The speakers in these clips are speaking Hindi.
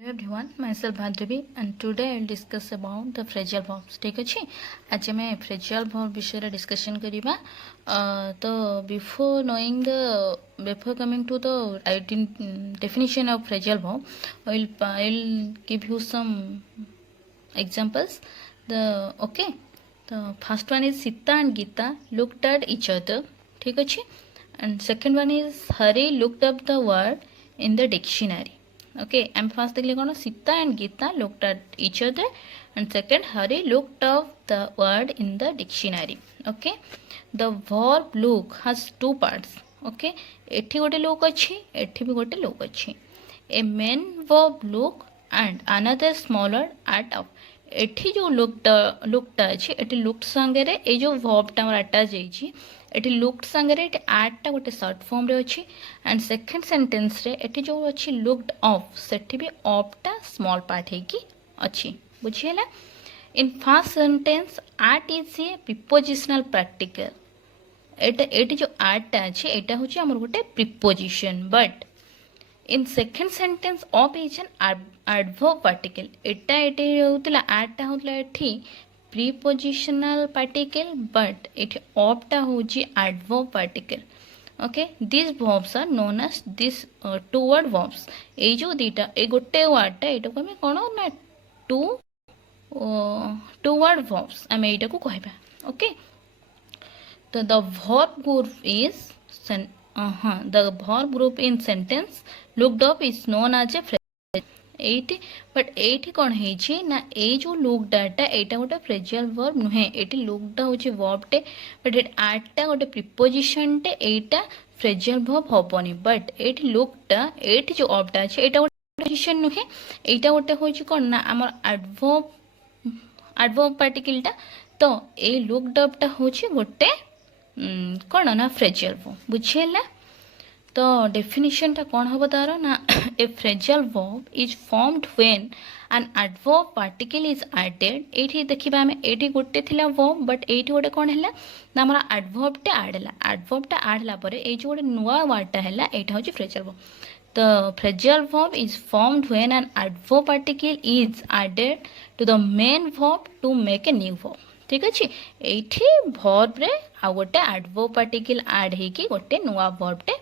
Hello everyone, myself Bhadrevi and today I will discuss about the phrasal verbs. ठीक अच्छे आज मैं phrasal verb विषय डिस्कशन करिबा तो before coming to the definition of phrasal verb I'll give you some examples. The first one is Sita and Geeta looked at each other. ठीक अच्छे and second one is Hari looked up the word in the dictionary. Okay, I'm first देखिए Sita and Geeta looked at each other and second Hari looked up the word in the dictionary. Okay, the verb look has two parts. Okay, एठी गोटे look अच्छी एठी भी गोटे look अच्छी. A main verb look and another smaller at up. एठी जो लुकटा अच्छी एठी लुक्ड संगे रे ए जो verb टा हमर अटैच जाईची एटी लुक्ड संगे रे एटी आर्ट गोटे सर्ट फॉर्म रे अच्छी एंड सेकंड सेंटेंस रे एटी जो अच्छी लुक्ड ऑफ सेठी भी ऑफ टा स्मॉल पार्ट है कि अच्छी बुझिएला. In first sentence art is a prepositional particle एटी जो आर्ट टा अच्छी एटा होची हमर गोटे preposition but in second sentence off is an adverb particle एटा एटी होतला आर्ट टा होतला एठी prepositional particle but it opta hoji adverb particle. Okay, these verbs are known as these two word verbs. ए जो दीटा ए गोटे वर्ड टा एटा को हमें कोन ना two word verbs हमें एटा को कहबा. Okay, तो the verb group is the verb group in sentence looked up is known as a eighty but eighty कौन है ना ए जो लुक डाटा एटा गोटे फ्रेजल वर्ब नुहे एटी लुकटा होची वर्ब टे बट एट आर्टा गोटे प्रीपोजिशन टे एटा फ्रेजल वर्ब होबनी बट एटी लुकटा एटी जो ऑब्टा अछि एटा गोटे प्रीपोजिशन नुहे एटा गोटे होची कोन ना हमर एडवर्ब पार्टिकल टा तो ए लुक डबटा होची गोटे कोन ना फ्रेजल वर्ब बुझियला. तो डेफिनेशन टा कौन हम तार ना a phrasal verb is formed when an adverb particle is added. एठी देखिबा हमें एठी गोटे थिला वर्ब बट एठी गोटे कोन हैला ना हमरा एडवर्ब टा ऐड हैला एडवर्ब टा ऐड ला परे ए जो गोटे नुवा वर्ड टा हैला एटा होची phrasal verb. The phrasal verb is formed when an adverb particle is added to the main verb to make a new verb. ठीक अछि एठी वर्ब रे आ गोटे एडवर्ब पार्टिकल ऐड हे कि गोटे नुवा वर्ब टे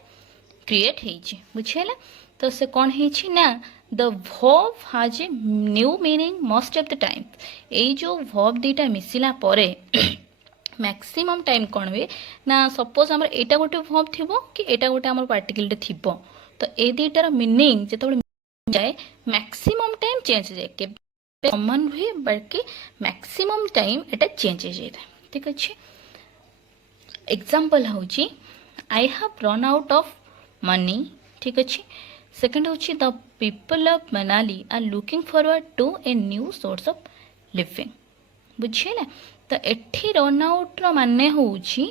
क्रिएट है बुझेला. तो से कौन है ना the verb has a new meaning most of the time. ए जो वर्ब दीटा मिसिला परे मैक्सिमम टाइम कौन हुए ना सपोज हमर एटा गोटे वर्ब थिबो कि एटा गोटे हमर पार्टिकल टे थिबो तो ए दीटार मीनिंग जेतबे जाए मैक्सिमम टाइम चेंज जाए के कॉमन हुए बल्कि मैक्सिमम टाइम एटा चेंज हो जाए. ठीक अछि एग्जांपल होची I have run out of money. ठीक अच्छे सेकंड होची the people of Manali are looking forward to a new source of living. बुझिएला. तो एठी रन आउट रो माने होची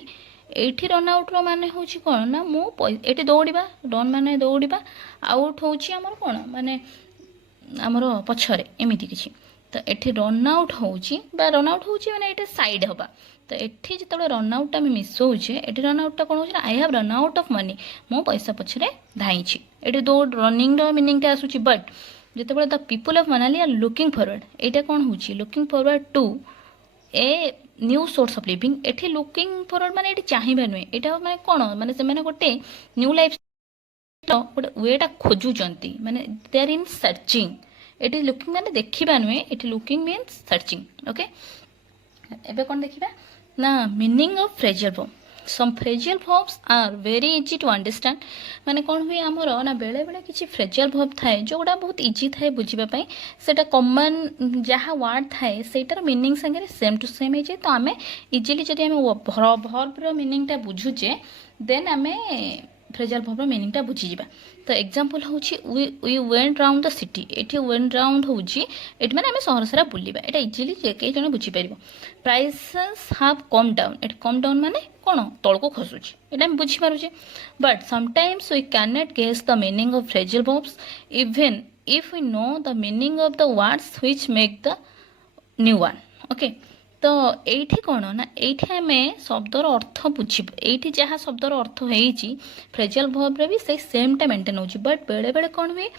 एठी रन आउट रो माने होची कोन ना मो एठी दौड़िबा रन माने दौड़िबा आउट होची हमर कोन माने हमर पछरे एमिति किछि. तो एठी रन आउट होची बा रन आउट होची माने एटा साइड हबा. तो एठी जतबे रन आउट आम मिसौचे एठी रन आउट कौन हो आई have run out of money मो पैसा पछरे धाइछि एठी दो रनिंग रो मीनिंग टा आसुची बट जतबे the people of Manali are looking forward एटा कौन होची looking forward to a new source of living. एठी लुकिंग फॉरवर्ड माने एठी चाहिबा नुए एटा माने कोन माने से माने गोटे न्यू लाइफ गोटे वेटा खोजुचंती माने दे आर इन सर्चिंग. एठी लुकिंग माने देखिबा नुए एठी लुकिंग मीन्स सर्चिंग. ओके एबे कोन देखिबा ना meaning of phrasal verb. Some phrasal verbs are very easy to understand. माने कौन हुए आमर ना बेले बेले किसी फ्रेजल वर्ब थाए जोड़ा बहुत इजी थाए बुझीबा सेटा कॉमन जहाँ वर्ड थाए सेटार मीनिंग संगे सेम टू सेम हो तो आम इजिली जदि आम वर्बर मीनिंग टा बुझुचे देन आम फ्रेजल वर्बर मीनिंग टा बुझीजा. तो एग्जांपल होची we went round the city एठी वेंट राउंड होची एठी माने आमे शहर सारा बुलिबा एटा इजीली जे के जने बुझी परिबो. प्राइसेस हैव कम डाउन एठी कम डाउन माने कोन तळको खसुची एटा हम बुझी पारुचे but sometimes we can not guess the meaning of phrasal verbs even if we know the meaning of the words which make the new one. Okay तो एठी कौन ना एठी आम शब्दर अर्थ बुझे ये जहाँ शब्दर अर्थ होती फ्रेजल वर्ब रे भी से सेमटा मेंटेन होची बट बेले बेले कौन हुए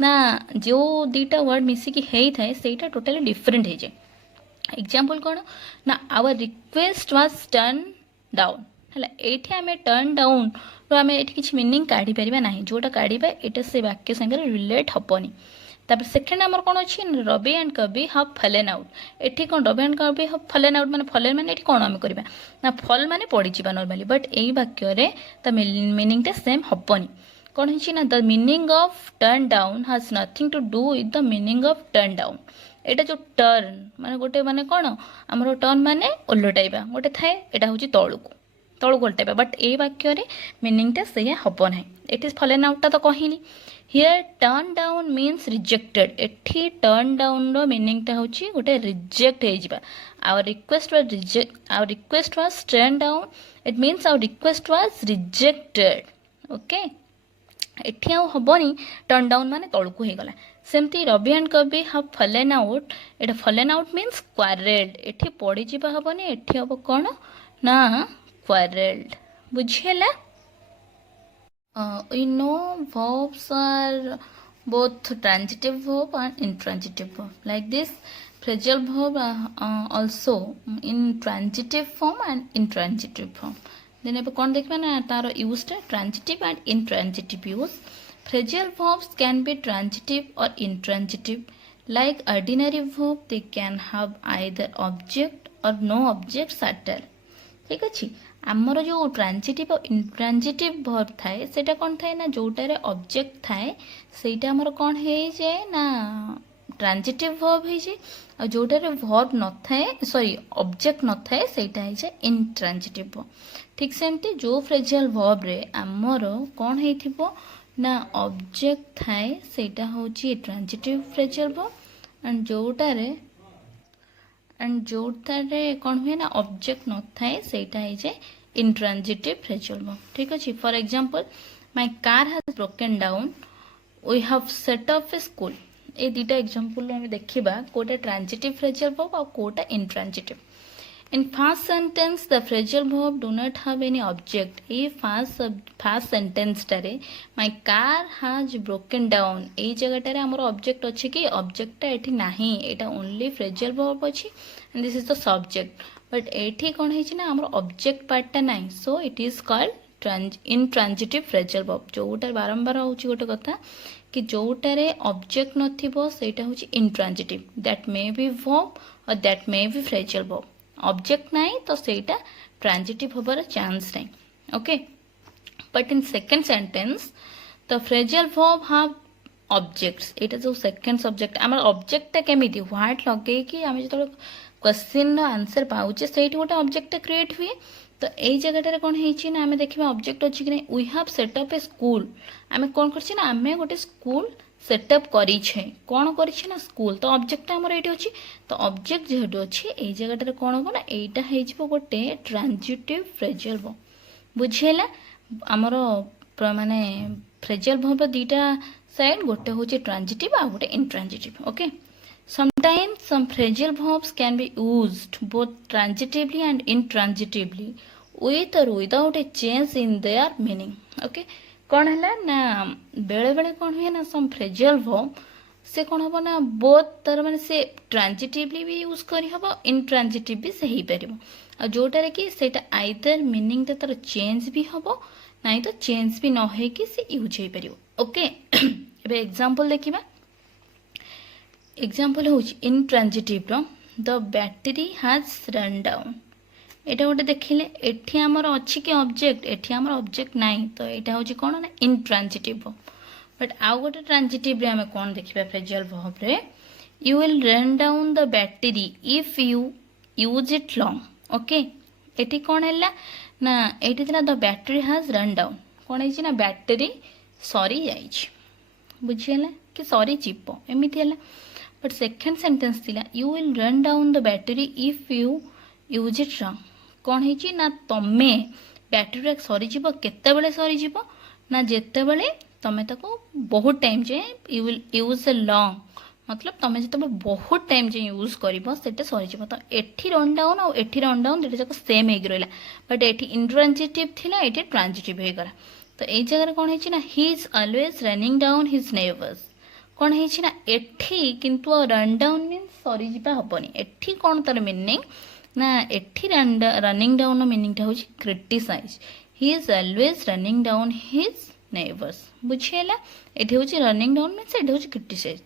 ना जो दीटा वर्ड मिसिकी होता है सेटा टोटली डिफरेंट हो जाए एग्जाम्पल कौन ना our request was turn down है ये आम टर्न डाउन आम ये किसी मीनिंग काढ़ी पार ना जोटा काढ़ा ये से वाक्य संगे रिलेट हेनी तापर सेकेंड आमर कौन अच्छी रवि एंड कवि हाव फलेन आउट एठी कौन रवि एंड कवि हाव फलेन आउट माने फलेन माने एठी कौन आम करबा ना फल माने पड़ी जीवा नॉर्मली बट एई वाक्य रे ता मीनिंग टा सेम हबनी कौन हिची ना the meaning of turn down has nothing to do with the meaning of turn down एटा जो टर्न माने गोटे माने कौन आमर टर्न माने ओलटाइबा गोटे थाए एटा होची तळुकु तळुकु ओलटाइबा बट ए वाक्य रे मीनिंग टा सेया हबो नाही इट इज फलेन आउट ता तो कहिनी here turn down means rejected एठी टर्न डाउन रो मीनिंग टा होची गोटे रिजेक्ट हे जिबा our request was turn down it means our request was rejected okay एठी आउ हबनी टर्न डाउन माने तळुकु हे गला सेमती रवि एंड कवि हाव फलेन आउट एटा फलेन आउट मीन्स क्वारेल्ड एठी पड़ी जिबा हबनी एठी हबो कोन ना क्वारेल्ड बुझियला we know verbs are both transitive verb and intransitive verb like this phrasal verb also in transitive form and intransitive form then अब कौन देखबे ना तार यूज टा transitive and intransitive use phrasal verbs can be transitive or intransitive like ordinary verb they can have either object or no object at all ठीक अच्छे आमर जो ट्रांजिटिव और इंट्रांजिटिव वर्ब थाए सेटा कौन थाए ना जोटारे ऑब्जेक्ट थाए सेटा आमर कौन हे जाए ना ट्रांजिटिव वर्ब हे जाए और जोटारे वर्ब न थाए सॉरी ऑब्जेक्ट न थाए सेटा हे जाए इंट्रांजिटिव वर्ब ठीक सेमती जो फ्रेजल वर्ब रे आमर कौन हेथिबो ना ऑब्जेक्ट थाए सेटा होची ट्रांजिटिव फ्रेजल वर्ब एंड जोटारे जोटारे कौन हुए ना ऑब्जेक्ट न थाए सेटा हे जाए इंट्रांजिटिव फ्रेजल वर्ब ठीक अच्छे for example my car has broken down we have set up a school ए दुटा एग्जांपल हम देखिबा कोटा ट्रांजिटिव फ्रेजल वर्ब और कोटा intransitive in first sentence the phrasal verb do not have any object ए फर्स्ट सेंटेंस टारे my car has broken down ए जगह टारे हमर ऑब्जेक्ट अछि कि ऑब्जेक्ट टा एठी नाही एटा ओनली फ्रेजल वर्ब अछि and this is the subject but एठी कौन है ना हमर ऑब्जेक्ट पार्टा नाही so it is called intransitive phrasal verb जोटा बारंबार होची गोटे कथा कि जोटारे ऑब्जेक्ट नथिबो सेटा होची intransitive that may be verb और that may be phrasal verb object नाही तो सेटा ट्रांजिटिव होबार चांस नाही okay but in second sentence the phrasal verb have objects एटा जो सेकंड सब्जेक्ट हमर ऑब्जेक्ट ता केमिति व्हाट लगे कि हम जो क्वेश्चन आंसर पाउचे से गोटे ऑब्जेक्ट क्रिएट हुए तो यही जगह कौन है ना आम देखा ऑब्जेक्ट अच्छी कि we have set up a school आम कौन कर आम गोटे स्कूल सेटअप करिछे कौन करिछे ना स्कूल तो ऑब्जेक्ट आमर ये अच्छी तो ऑब्जेक्ट जेहेतु अच्छी ये जगह कौन हो ना यहाँ गोटे ट्रांजिटिव फ्रेजल वर्ब बुझेला आमर माने फ्रेजल वर्ब दीटा साइड गोटे हूँ ट्रांजिटिव आ गोटे intransitive okay Sometimes some phrasal verbs can be used both transitively and intransitively with or without a change in their meaning. Okay? कौन है ना बेले बेले कौन हुए ना some phrasal verb से कौन हम ना both तर माने से transitively भी यूज करी हबो intransitive भी सही परिबो और जोटारे कि सेटा either meaning ते तर चेंज भी हबो नहीं तो चेंज भी न होए कि से यूज हे परिबो ओके एबे एग्जांपल देखिबा एग्जाम्पल हूँ intransitive the battery has run down एटा गोटे देखिले एठी हमर अछि कि ऑब्जेक्ट एठी हमर ऑब्जेक्ट नाही तो एटा होची कोन ना इंट्रांजिटिव बट आउ गोटे ट्रांजिटिव रे हम कोन देखिबा फ्रेजल वर्ब रे you will run down the battery if you use it long okay एठी कोन हैला ना एठी थिला the battery has run down कोन हैची ना बैटेरी सॉरी जाईछ बुझियला कि सॉरी चिपो एमिति हैला बट सेकेंड सेंटेंस थिला you will run down the battery if you use it wrong कौन है ना तमे बैटेरी सरी जीव केते सरी जीव ना जेते बेले तमे ताको बहुत टाइम जाए you will use a long मतलब तुम जो बहुत टाइम जो यूज कर सरीज तो एठी रन डाउन और एठी रन डाउन दुटा जाक सेम हो रहा बट एठी इंट्रांजिटिव थिला एठी ट्रांजिटिव हो गला तो ये जगह कौन है ना ही is always running down his neighbours कौन है ना एठी किंतु रन डाउन मीन्स सरीजा हेनी एठी कौन तार मीनिंग ना एठी रनिंग डाउन मीनिंगटा हूँ criticise he is always running down his neighbours बुझीगला ये हूँ रनिंग डाउन मीन्स ये हूँ क्रिटिसाइज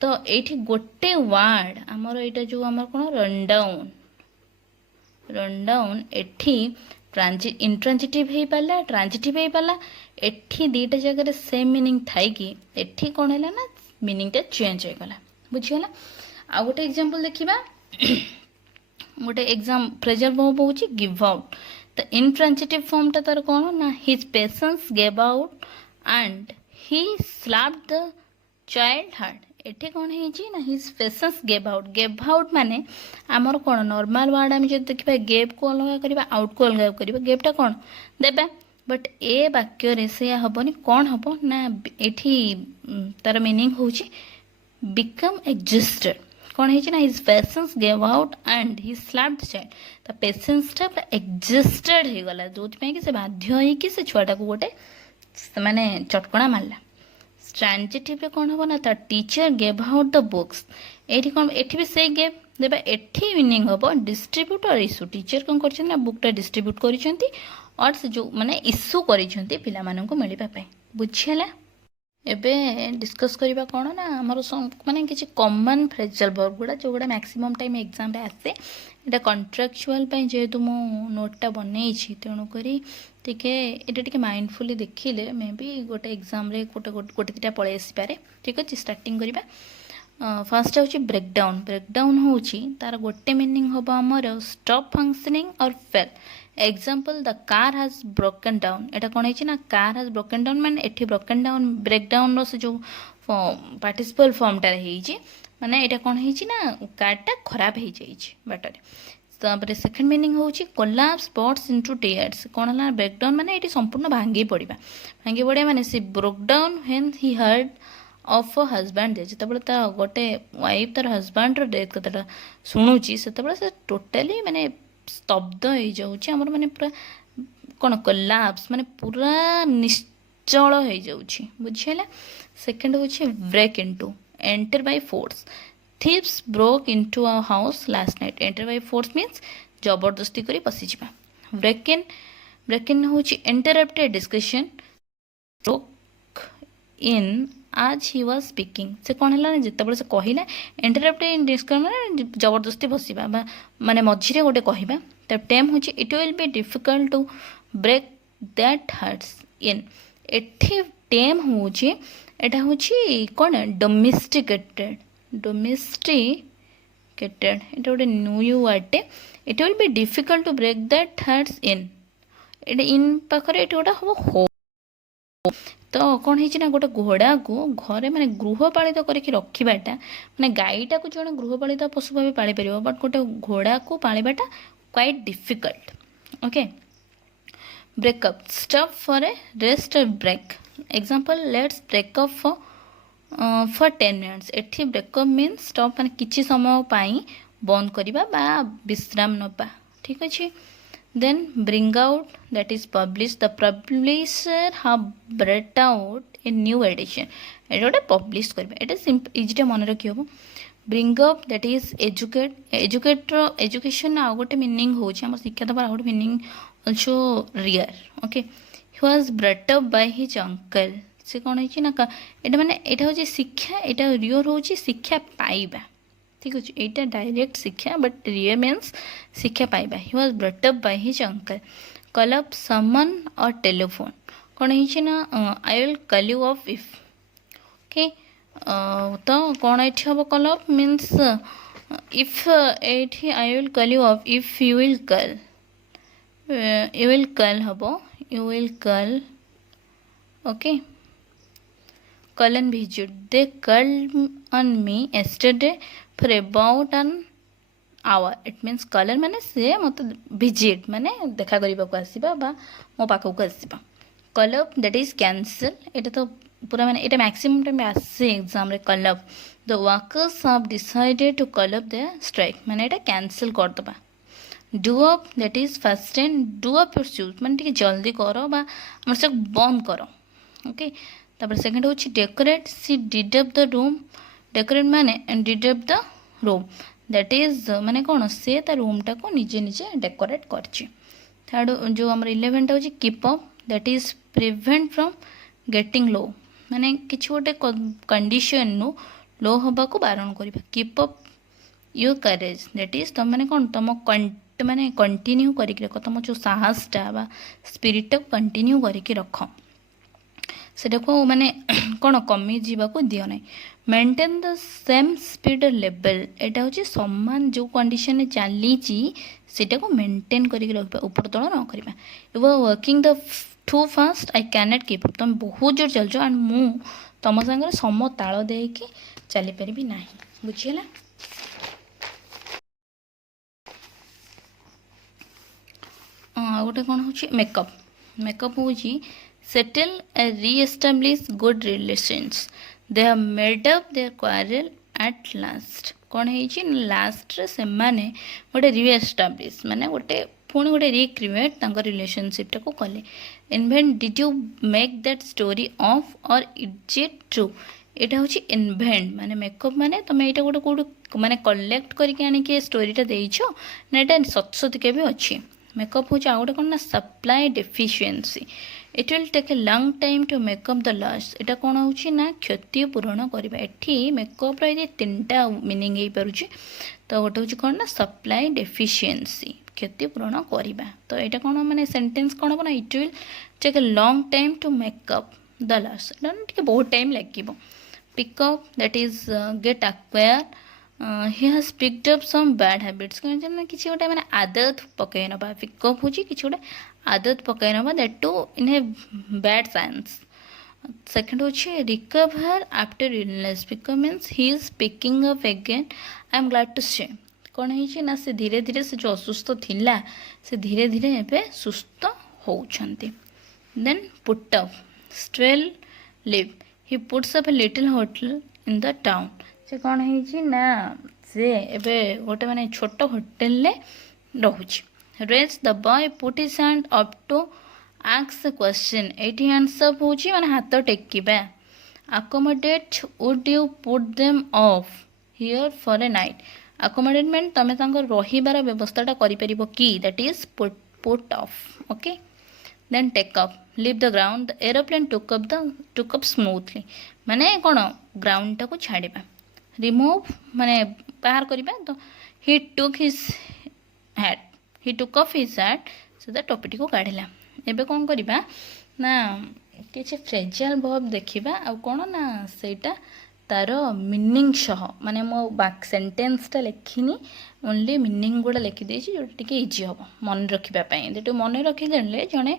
तो ये गोटे वार्ड आमर यहाँ जो आम कौन रनडाउन एठी इंट्रांजिटिव हो पारा ट्रांजिटिव हो पारा एठी दीटा जगह सेम मीनिंग थाई कि एठी कौन है ना मीनिंगटा चेंज हो गला बुझीगला आ गोटे एग्जांपल देखिबा गोटे एग्जाम फ्रेजल वर्ब होची गिव आउट तो इंट्रांजिटिव फॉर्मटा तार कौन ना his patience gave out and he slapped the child hard एठी कौन है ना हिज पेशेंस गेव आउट माने आमर कौन नॉर्मल वर्ड आम जो देखा गेव को अलग करवा आउट को अलग करवा गेवटा कौन देबा बट ए वाक्य से हेनी कौन हम ना एठी तार मीनिंग हूँ बिकम एग्जिस्टेड कौन है ना his patience gave out and he slapped the child तो पेशेंसटा पूरा एग्जिस्टेड हो गला जो कि से बाध्य होइकि से छुआटा को गोटे माने चटकणा मारला ट्रांजिटिव कौन हम ना teacher gave out the books ये कौन एठी भी से गेव देबा एठी मीनिंग हम डिस्ट्रीब्यूट और इश्यू टीचर कौन कर बुकटा डिस्ट्रीब्यूट कर और से जो माने इश्यू कर पिला माननकु मिलबा पई बुझियला एबे डिस्कस करबा कौन ना हमर माने किछि कॉमन फ्रेजल वर्ब गुडा जो गुडा मैक्सिमम टाइम एग्जाम रे आसे एटा कॉन्ट्रैक्चुअल पे जेहेतु मो नोटटा बनई छी तेणु करी टिके एटा टिके माइंडफुली देखिले मे बी गोटे एग्जाम रे गोटे गोटे दिटा पळे आसी पारे ठीक अछि स्टार्टिंग करबा फर्स्ट होची ब्रेकडाउन होची तार गोटे मीनिंग होबा हमर स्टॉप फंक्शनिंग और fail example the car has broken down एटा कौन है ना कार हैज ब्रोकन डाउन मैंने एठी ब्रोकन डाउन ब्रेकडाउन रो से जो पार्टिसिपल फॉर्मटा रही माने एटा कौन है ना कारटा खराब हो जाइए बाटर तापर सेकंड मीनिंग होची कोलैप्स बर्ड्स इनटू टीयर्स कौन है ब्रेकडाउन माने एटी संपूर्ण भांगी पड़ा माने she broke down when he heard of a husband death जो गोटे वाइफ तार हजबैंड डेथ कथा शुणुची से टोटाली माने स्तब्ध हो जाऊँगी आमर माने पूरा कौन कोलैप्स माने पूरा निश्चल हो जाऊँगी बुझीगला सेकेंड होची break into enter by force thieves broke into our house last night enter by force means जबरदस्ती करी पशिजिबा ब्रेक इन होची इंटरप्टेड डिस्कशन ब्रोक इन आज ही वाज स्पीकिंग से कौन है जिते से कहला इंटरप्टेड डिस्कशन माने जबरदस्ती बसवा माने मझिरे गोटे कहवा तो टेम हूँ it will be difficult to break that hearts in एठी टेम हूँ एटा हूँ कौन डोमेस्टिकेटेड एटा गोटे न्यू वर्डटे it will be difficult to break that hearts in in पाखरे ये गोटे हम हो तो कौन है गोटे घोड़ा को घरे माने गृहपालित करके रखिबाटा माने गाईटा को जो गृहपालित पशु भाव पाली पार बट गोटे घोड़ा को पालिबाटा quite difficult okay break up stop for a rest और break example let's break up for 10 minutes एठी ब्रेकअप मीन्स स्टॉप माने किछि समय पाई बंद करिबा बा विश्राम नबा ठीक अछि then bring out that is publish the publisher have brought out a new edition एटा गोटे पब्लिश करबे एटा सिंपल इजी टा मन रखि हबो bring up that is education आ गोटे मीनिंग होची हमर शिक्षा दबार गोटे meaning also rear okay he was brought up by his uncle से कौन है ना एटा माने एटा होची शिक्षा एटा रियर होची शिक्षा पाइबा ठीक अच्छे यहाँ डायरेक्ट शिक्षा बट रियल मीन्स शिक्षा पाइबा he was brought up by his uncle call up summon और टेलीफोन कौन है ना I will call you up if okay तो कौन ये हम कॉल अप मीन्स इफ ये I will call you up if you will call हम you will call okay call and visit they called on me yesterday for about an hour it means call माने से मत visit माने देखा करबा को आसीबा बा मो पाखो को आसीबा call up that is cancel एटा तो पूरा माने एटा मैक्सिमम टाइम आसे एग्जाम रे call up the workers have decided to call up their strike माने एटा कैंसिल कर दबा do up that is first and do up your shoes माने टिके जल्दी करो बा हमर से बंद करो ओके तापर सेकंड होची decorate she did up the room decorate माने and did up the room that is माने कोन से ता रूम टा को निजे निजे डेकोरेट करची थर्ड जो हमर 11 टा होची keep up that is prevent from getting low माने किछ गोटे कंडीशन नु लो हबा को बारण करबा keep up your courage that is तुम माने कोन तुम माने कंटिन्यू करिक रख तुम जो साहसटा बा स्पिरिट कंटिन्यू करिक रख सेटा को माने कोन कमी जीवा को दियो नै maintain the same speed level एटा होची समान जो कंडीशन में चली ची सेटा को मेंटेन करिक रखबा ऊपर तळ न करबा you are working the too fast I can not keep up तुम बहुत जोर चलछो एंड मु तुम संगे सम ताल दे कि चली परिबी नाही बुझियला गोटे कौन हो मेकअप मेकअप हूँ settle reestablish good relations they have made up their quarrel at last कौन है लास्ट रे से माने गोटे रीएस्टाब्लिश माने गोटे पुणी गोटे रिक्रिएट तांको रिलेशनशिप टाको कले invent did you make that story of और इज इट ट्रू एटा हूँ इन्वेंट माने मेकअप माने तुम यहाँ गोटे कौट माने कलेक्ट करके आनिके स्टोरीटा देइछो ना एटा सत सतिके भी अच्छी मेकअप हूँ आउ गोटे कौन ना supply deficiency it will take a long time to make up the loss एटा कौन हो ना क्षति पूरण करवा एठी मेकअप रे तीनटा मीनिंग हो पारुछि तो गोटे हूँ कौन ना सप्लाई डेफिशिएंसी क्षति पूरण करवा तो यहाँ कौन माने सेंटेंस कौन हम ना it will take a long time to make up the loss एटा बहुत टाइम लगे pick up that is get acquire he has picked up some bad habits किसी गोटे माने आदत पकई नबा पिकअप हो किसी गोटे आदत पकई नबा that too in a bad sense second हो recover after illness pick up means he is picking up again I am glad to say कौन है ना से धीरे धीरे से जो असुस्थ थिला से धीरे धीरे एबे सुस्थ होउछंती देन पुट अप स्ट्रेल live he puts up a little hotel in the town से कौन है ना से एबे गोटे माने छोट होटेल ले रहुची raise the boy put his hand up to ask the question एटी हैंड्स अप होची माने हाथ टेकिबा accommodate would you put them off here for a night accommodate mean तमे तांको रहिबार व्यवस्थाटा करि परिबो की that is put off okay then take up leave the ground the aeroplane took up smoothly माने कोन ग्राउंड टाको छाड़िबा रिमूव माने बाहर करबा तो ही टुक हिज हैट ही टुक ऑफ हिज हैट से टोपीटी को काढ़िला एबे कौन करबा ना किसी फ्रेजाल वर्ब देखिबा आ कोन ना सेटा तार मीनिंग सह माने मो बाक सेंटेंसटा लिखिनी ओनली मीनिंग गुड़ा लिखि देछि जोटा टिके इजी हम मन रखिबा पई देटो मन रखि देले जणे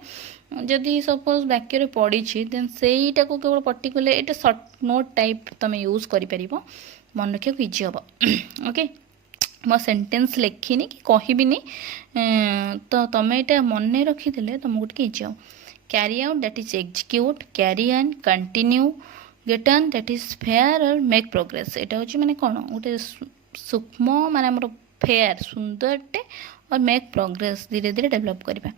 जदि सपोज वाक्य रे पड़ी छी देन सेईटा को केवल पर्टिकुलर एटा शॉर्ट नोट टाइप तमे यूज करि परिबो मन रखिया इजी हम ओके मो सेंटेंस लिखिनी कि कहबिनी तो तमे एटा मन रखिदेले तुमको टिके इजी हम carry out that is execute carry on continue get on that is fair और मेक प्रोग्रेस एटा होची माने कोन गोटे सूक्ष्म माने हमर फेयर सुंदरटे और मेक प्रोग्रेस धीरे धीरे डेवलप करबा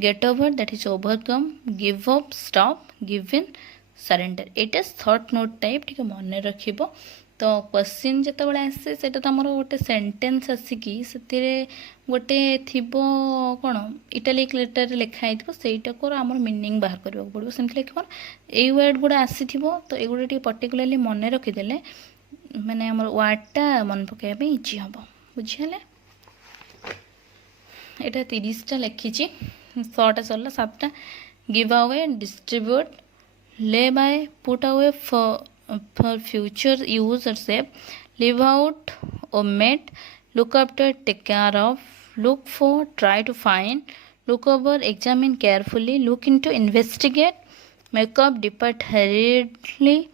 get over that is overcome give up stop give in surrender Etah thought note type ठीक मन रखिबो तो क्वेश्चन जते बळे आसे सेटा त हमर गोटे सेंटेंस आसीकी सेतिरे गोटे थिबो कोन इटालिक लेटर रे लिखा आइथबो सेटा को हमर मीनिंग बाहर करबा पड़बो सेमति लिखबो ए वर्ड गुडा आसीथिबो तो ए गुडा टी पर्टिकुलरली मन रखि देले माने हमर वर्डटा मन पकाय पे इजी हबो बुझियले एटा 30 टा लिखिची 100 टा सरला 7 टा give away distribute lay by put away for future use or save live out omit look after take care of look for try to find look over examine carefully look into investigate make up depart hurriedly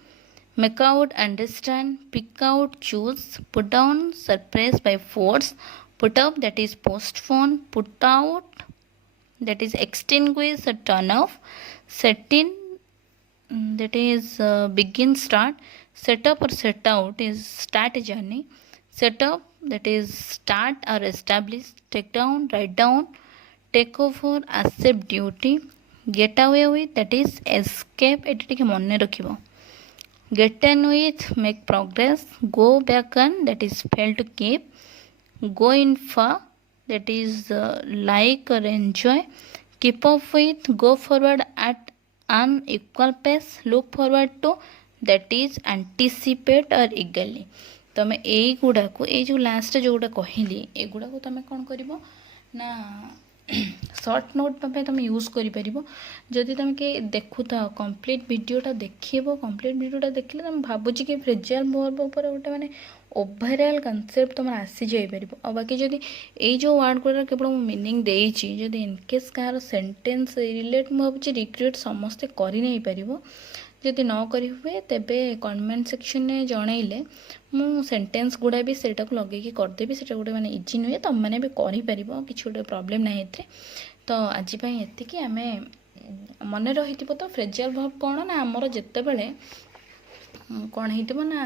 make out understand pick out choose put down suppress by force put up that is postpone put out that is extinguish or turn off set in that is begin start set up or set out is start a journey. Set up, that is start or establish. Take down, write down. Take over, accept duty. Get away with, that is escape. ଏଠି ଟିକେ ମନେ ରଖିବ. Get in with, make progress. Go back on, that is fail to keep. Go in for, that is like or enjoy. Keep up with, go forward at an equal pace. Look forward to, that is anticipate or eagerly. ତମେ ଏଇଗୁଡ଼ାକୁ ଏଇ ଯେଉଁ ଲାଷ୍ଟ ଯେଉଁଗୁଡ଼ା କହିଲି ଏଗୁଡ଼ାକୁ ତମେ କ'ଣ କରିବ ନା ସର୍ଟ ନୋଟ୍ ପାଇଁ ତମେ ୟୁଜ୍ କରିପାରିବ। ଯଦି ତମେ କି ଦେଖୁଥାଅ କମ୍ପ୍ଲିଟ୍ ଭିଡ଼ିଓଟା ଦେଖିବ, କମ୍ପ୍ଲିଟ୍ ଭିଡ଼ିଓଟା ଦେଖିଲେ ତମେ ଭାବୁଛି କି ଫ୍ରେଜାଲ୍ ଭର୍ବ ଉପରେ ଗୋଟେ ମାନେ ଓଭରାଲ୍ କନସେପ୍ଟ ତମର ଆସିଯାଇପାରିବ। ଆଉ ବାକି ଯଦି ଏଇ ଯେଉଁ ୱାର୍ଡ଼ ଗୁଡ଼ାକ କେବଳ ମୁଁ ମିନିଂ ଦେଇଛି, ଯଦି ଇନକେସ୍ କାହାର ସେଣ୍ଟେନ୍ସ ରିଲେଟ୍ ମୁଁ ଭାବୁଛି ରିକ୍ରିଏଟ୍ ସମସ୍ତେ କରି ନେଇପାରିବ। ଯଦି ନ କରି ହୁଏ ତେବେ କମେଣ୍ଟ ସେକ୍ସନରେ ଜଣେଇଲେ ମୁଁ ସେଣ୍ଟେନ୍ସ ଗୁଡ଼ା ବି ସେଇଟାକୁ ଲଗେଇକି କରିଦେବି। ସେଇଟା ଗୋଟେ ମାନେ ଇଜି ନୁହେଁ, ତୁମମାନେ ବି କରିପାରିବ, କିଛି ଗୋଟେ ପ୍ରୋବ୍ଲେମ୍ ନାହିଁ ଏଥିରେ। ତ ଆଜି ପାଇଁ ଏତିକି। ଆମେ ମନେ ରହିଥିବ ତ ଫ୍ରେଜାଲ୍ ଭର୍ବ କ'ଣ ନା ଆମର ଯେତେବେଳେ କ'ଣ ହେଇଥିବ ନା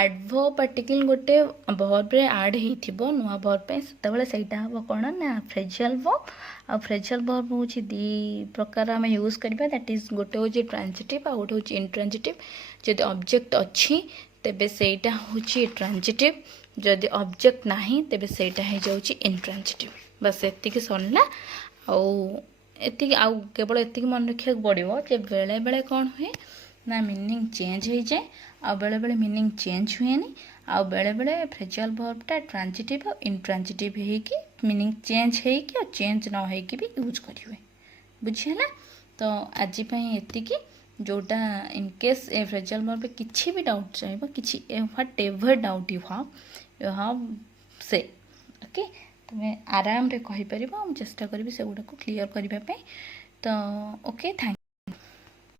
ଆଡ଼ଭର୍ବ ପାର୍ଟିକଲ୍ ଗୋଟେ ଭର୍ବରେ ଆଡ଼୍ ହେଇଥିବ ନୂଆ ଭର୍ବ ପାଇଁ, ସେତେବେଳେ ସେଇଟା ହେବ କ'ଣ ନା ଫ୍ରେଜାଲ୍ ଭର୍ବ। ଆଉ ଫ୍ରେଜାଲ୍ ଭର୍ବ ହେଉଛି ଦୁଇ ପ୍ରକାର ଆମେ ୟୁଜ୍ କରିବା, ଦ୍ୟାଟ୍ ଇଜ୍ ଗୋଟେ ହେଉଛି ଟ୍ରାନ୍ଜିଟିଭ୍ ଆଉ ଗୋଟେ ହେଉଛି ଇନ୍ଟ୍ରାନ୍ଜିଟିଭ୍। ଯଦି ଅବଜେକ୍ଟ ଅଛି ତେବେ ସେଇଟା ହେଉଛି ଟ୍ରାନ୍ଜିଟିଭ୍, ଯଦି ଅବଜେକ୍ଟ ନାହିଁ ତେବେ ସେଇଟା ହେଇଯାଉଛି ଇନ୍ଟ୍ରାନ୍ଜିଟିଭ୍। ବାସ୍ ଏତିକି ସରିଲା। ଆଉ ଏତିକି, ଆଉ କେବଳ ଏତିକି ମନେ ରଖିବାକୁ ପଡ଼ିବ ଯେ ବେଳେବେଳେ କ'ଣ ହୁଏ ନା ମିନିଂ ଚେଞ୍ଜ ହେଇଯାଏ, ଆଉ ବେଳେବେଳେ ମିନିଂ ଚେଞ୍ଜ ହୁଏନି, ଆଉ ବେଳେବେଳେ ଫ୍ରେଜାଲ୍ ଭର୍ବଟା ଟ୍ରାନ୍ଜିଟିଭ୍ ଆଉ ଇନ୍ଟ୍ରାନ୍ଜିଟିଭ୍ ହେଇକି ମିନିଂ ଚେଞ୍ଜ ହେଇକି ଆଉ ଚେଞ୍ଜ ନ ହେଇକି ବି ୟୁଜ୍ କରିହୁଏ। ବୁଝିହେଲା? ତ ଆଜି ପାଇଁ ଏତିକି। ଯେଉଁଟା ଇନକେସ୍ ଏ ଫ୍ରେଜାଲ୍ ଭର୍ବରେ କିଛି ବି ଡାଉଟ୍ ଚାହିଁବ, କିଛି whatever doubt you have ସେ ଓକେ, ତୁମେ ଆରାମରେ କହିପାରିବ। ମୁଁ ଚେଷ୍ଟା କରିବି ସେଗୁଡ଼ାକୁ କ୍ଲିଅର୍ କରିବା ପାଇଁ। ତ ଓକେ, ଥ୍ୟାଙ୍କ